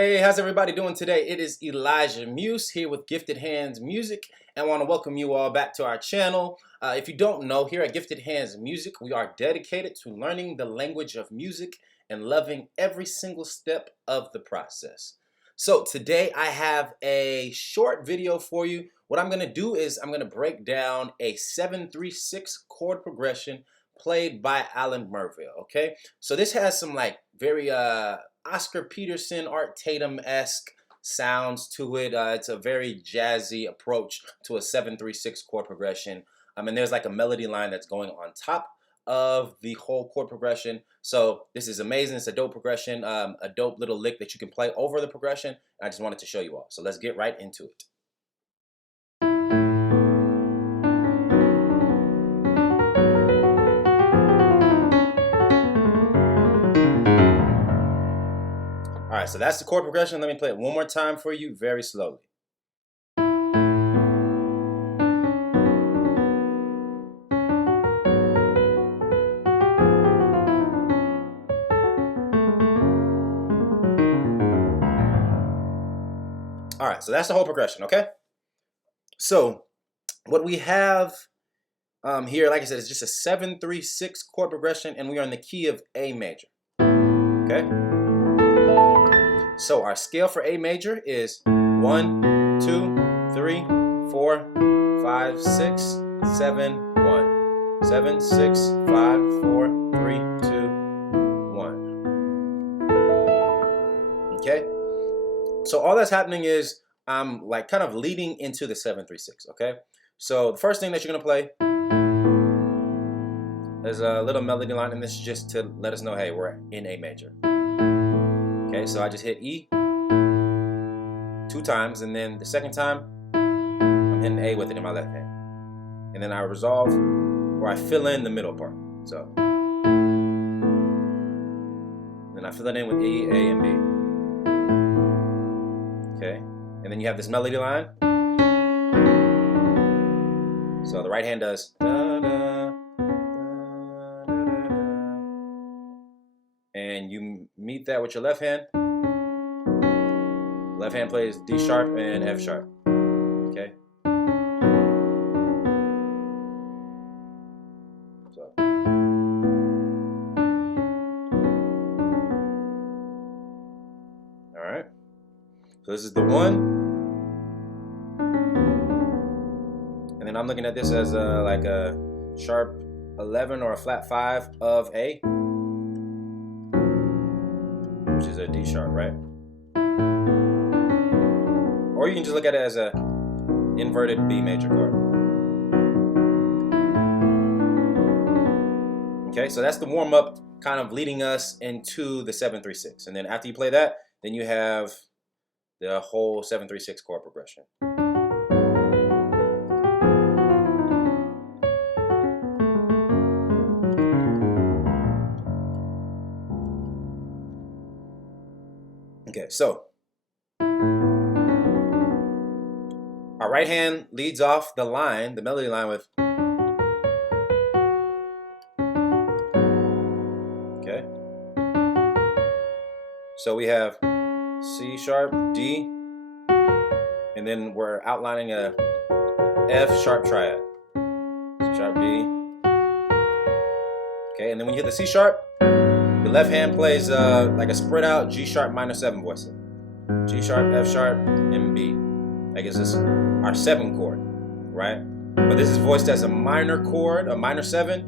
Hey, how's everybody doing today? It is Elijah Muse here with Gifted Hands Music, and I want to welcome you all back to our channel. If you don't know, here at Gifted Hands Music, we are dedicated to learning the language of music and loving every single step of the process. So today I have a short video for you. What I'm going to do is I'm going to break down a 7-3-6 chord progression played by Alain Merville, okay? So this has some like very Oscar Peterson, Art Tatum-esque sounds to it. It's a very jazzy approach to a 7-3-6 chord progression. And there's like a melody line that's going on top of the whole chord progression. So this is amazing. It's a dope progression, a dope little lick that you can play over the progression. I just wanted to show you all. So let's get right into it. All right, so that's the chord progression. Let me play it one more time for you very slowly. All right, so that's the whole progression, okay? So what we have here, like I said, is just a 7-3-6 chord progression, and we are in the key of A major, okay? So our scale for A major is 1, 2, 3, 4, 5, 6, 7, 1. 7, 6, 5, 4, 3, 2, 1. Okay? So all that's happening is I'm like kind of leading into the 7-3-6, okay? So the first thing that you're gonna play is a little melody line, and this is just to let us know, hey, we're in A major. Okay, so I just hit E 2 times, and then the second time I'm hitting A with it in my left hand. And then I resolve, or I fill in the middle part. So then I fill it in with E, A, and B. Okay, and then you have this melody line. So the right hand does da, da, da, da, da, da. And you meet that with your left hand. Left hand plays D sharp and F sharp. Okay. So. All right. So this is the 1. And then I'm looking at this as like a sharp 11 or a flat 5 of A, which is a D sharp, right? Or you can just look at it as a inverted B major chord. Okay, so that's the warm-up kind of leading us into the 7-3-6. And then after you play that, then you have the whole 7-3-6 chord progression. Okay, so our right hand leads off the line, the melody line, with okay. So we have C sharp, D, and then we're outlining a F sharp triad. C sharp, D. Okay, and then when you hit the C sharp, the left hand plays like a spread out G sharp minor 7 voicing. G sharp, F sharp, and B. I guess it's our 7 chord, right? But this is voiced as a minor chord, a minor 7.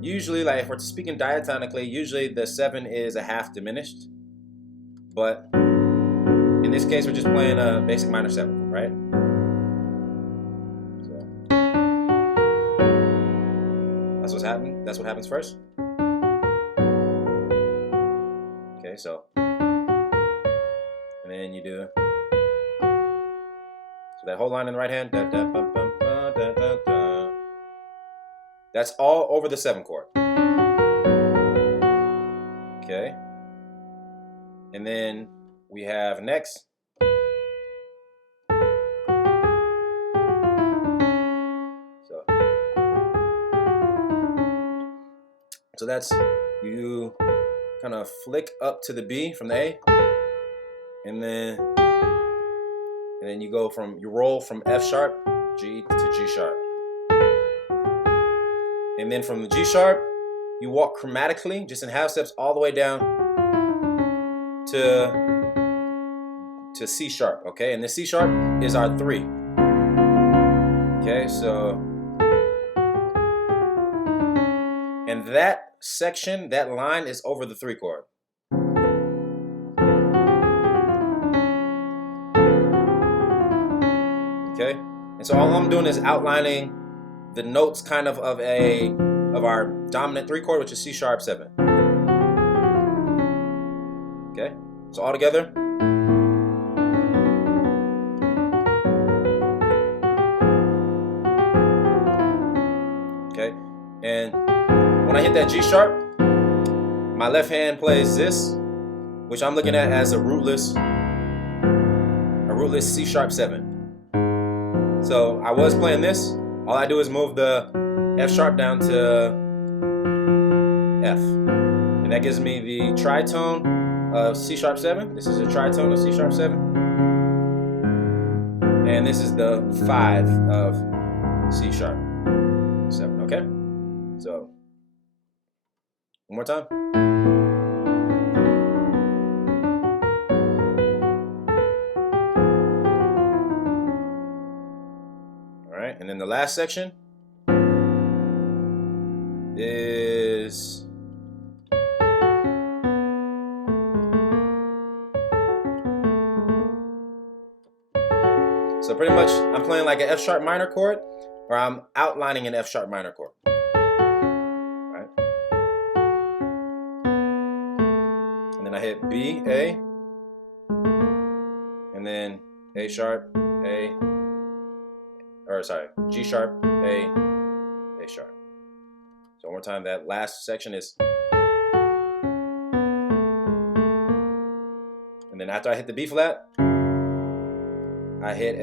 Usually, like if we're speaking diatonically, usually the 7 is a half diminished. But in this case, we're just playing a basic minor 7 chord, right? So that's what's happening. That's what happens first. Okay, so and then you do so that whole line in the right hand. Da, da, ba, ba, ba, da, da, da. That's all over the 7 chord. Okay, and then we have next. So that's you kind of flick up to the B from the A, and then you roll from F sharp, G to G sharp. And then from the G sharp, you walk chromatically, just in half steps, all the way down to C sharp, okay? And the C sharp is our 3. Okay, so, and that section, that line is over the 3 chord. Okay, and so all I'm doing is outlining the notes kind of our dominant 3 chord, which is C sharp 7. Okay, so all together. Okay, and when I hit that G sharp, my left hand plays this, which I'm looking at as a rootless C sharp 7. So I was playing this. All I do is move the F sharp down to F, and that gives me the tritone of C sharp 7. This is a tritone of C sharp 7, and this is the 5 of C sharp 7. Okay, so one more time. And then the last section is so pretty much I'm playing like an F sharp minor chord, or I'm outlining an F sharp minor chord. Right? And then I hit B, A, and then A sharp, A, or sorry, G sharp, A sharp. So one more time, that last section is, and then after I hit the B flat, I hit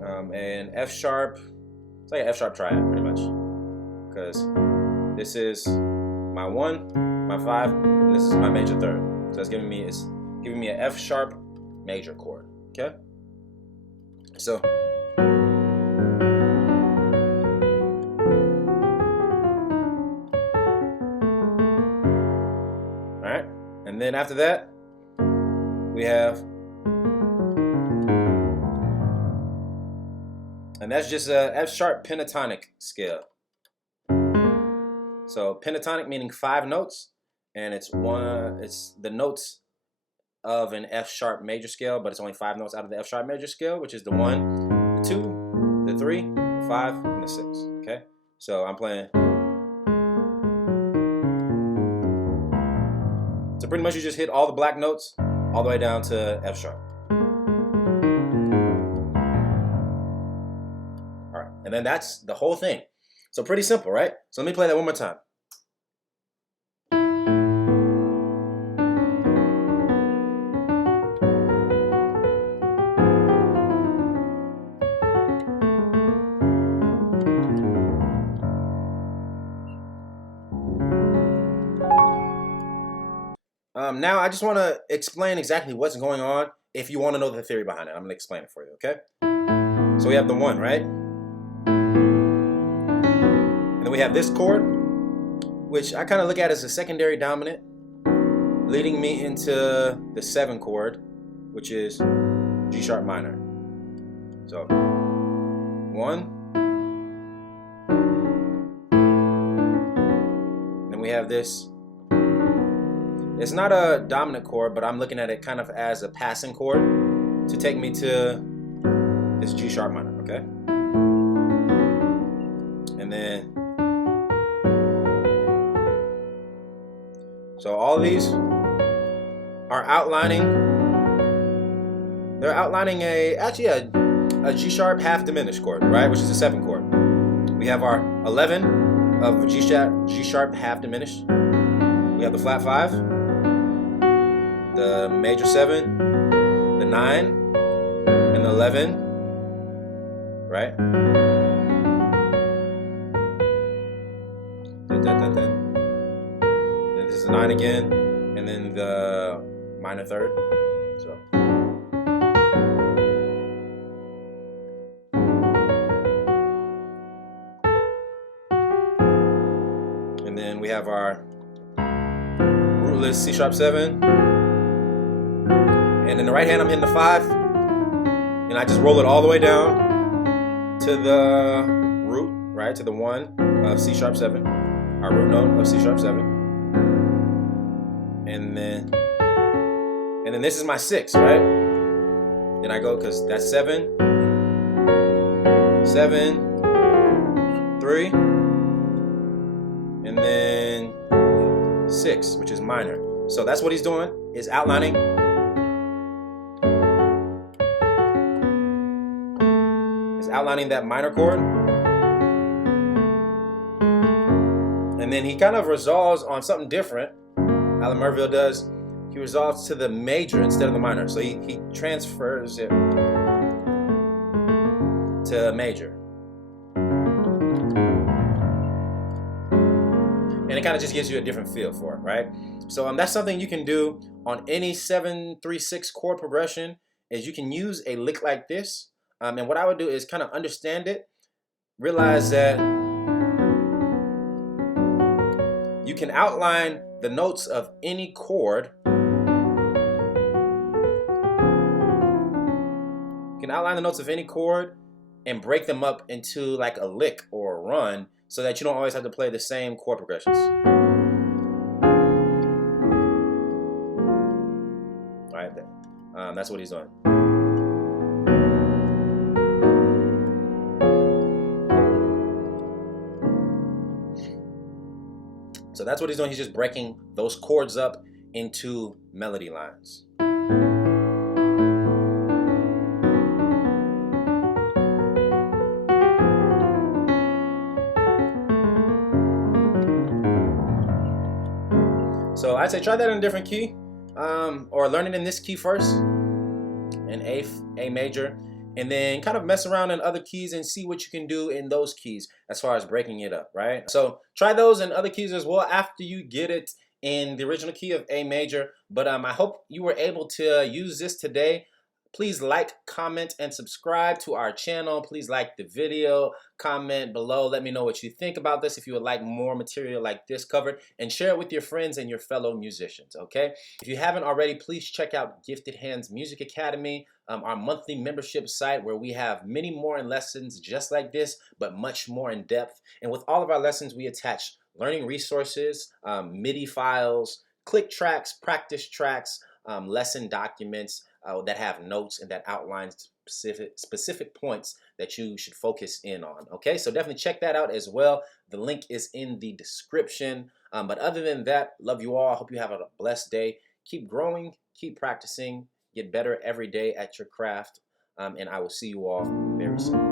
an F sharp. It's like an F sharp triad, pretty much, because this is my 1, my 5, and this is my major 3rd. So it's giving me an F sharp major chord. Okay. So, all right, and then after that, we have, and that's just a F sharp pentatonic scale. So pentatonic meaning 5 notes, and it's the notes of an F sharp major scale, but it's only 5 notes out of the F sharp major scale, which is the 1, the 2, the 3, the 5, and the 6. Okay, so I'm playing. So pretty much you just hit all the black notes all the way down to F sharp. All right, and then that's the whole thing. So pretty simple, right? So let me play that one more time. Now I just want to explain exactly what's going on. If you want to know the theory behind it, I'm going to explain it for you, okay? So we have the 1, right? And then we have this chord, which I kind of look at as a secondary dominant, leading me into the 7 chord, which is G sharp minor. So 1. Then we have this. It's not a dominant chord, but I'm looking at it kind of as a passing chord to take me to this G sharp minor, okay? And then, so all these are outlining, they're outlining a G sharp half diminished chord, right? Which is a 7 chord. We have our 11 of G sharp half diminished. We have the flat 5. The major 7, the 9, and the 11, right? Then this is the 9 again, and then the minor third. So. And then we have our rootless C sharp 7. And in the right hand, I'm hitting the 5. And I just roll it all the way down to the root, right? To the 1 of C sharp 7. Our root note of C sharp 7. And then this is my 6, right? Then I go, because that's 7, 7, 3, and then 6, which is minor. So that's what he's doing, is outlining. Is outlining that minor chord. And then he kind of resolves on something different. Alain Merville does. He resolves to the major instead of the minor. So he transfers it to major. And it kind of just gives you a different feel for it, right? So that's something you can do on any 7-3-6 chord progression, is you can use a lick like this. And what I would do is kind of understand it, realize that you can outline the notes of any chord. You can outline the notes of any chord and break them up into like a lick or a run, so that you don't always have to play the same chord progressions. All right, that's what he's doing. So that's what he's doing. He's just breaking those chords up into melody lines. So I'd say try that in a different key, or learn it in this key first, in A major, and then kind of mess around in other keys and see what you can do in those keys as far as breaking it up, right? So try those in other keys as well after you get it in the original key of A major. But I hope you were able to use this today. Please like, comment, and subscribe to our channel. Please like the video, comment below. Let me know what you think about this, if you would like more material like this covered, and share it with your friends and your fellow musicians, okay? If you haven't already, please check out Gifted Hands Music Academy, our monthly membership site, where we have many more lessons just like this, but much more in depth. And with all of our lessons, we attach learning resources, MIDI files, click tracks, practice tracks, lesson documents that have notes and that outline specific points that you should focus in on. Okay, so definitely check that out as well. The link is in the description. But other than that, love you all. Hope you have a blessed day. Keep growing, keep practicing, get better every day at your craft. And I will see you all very soon.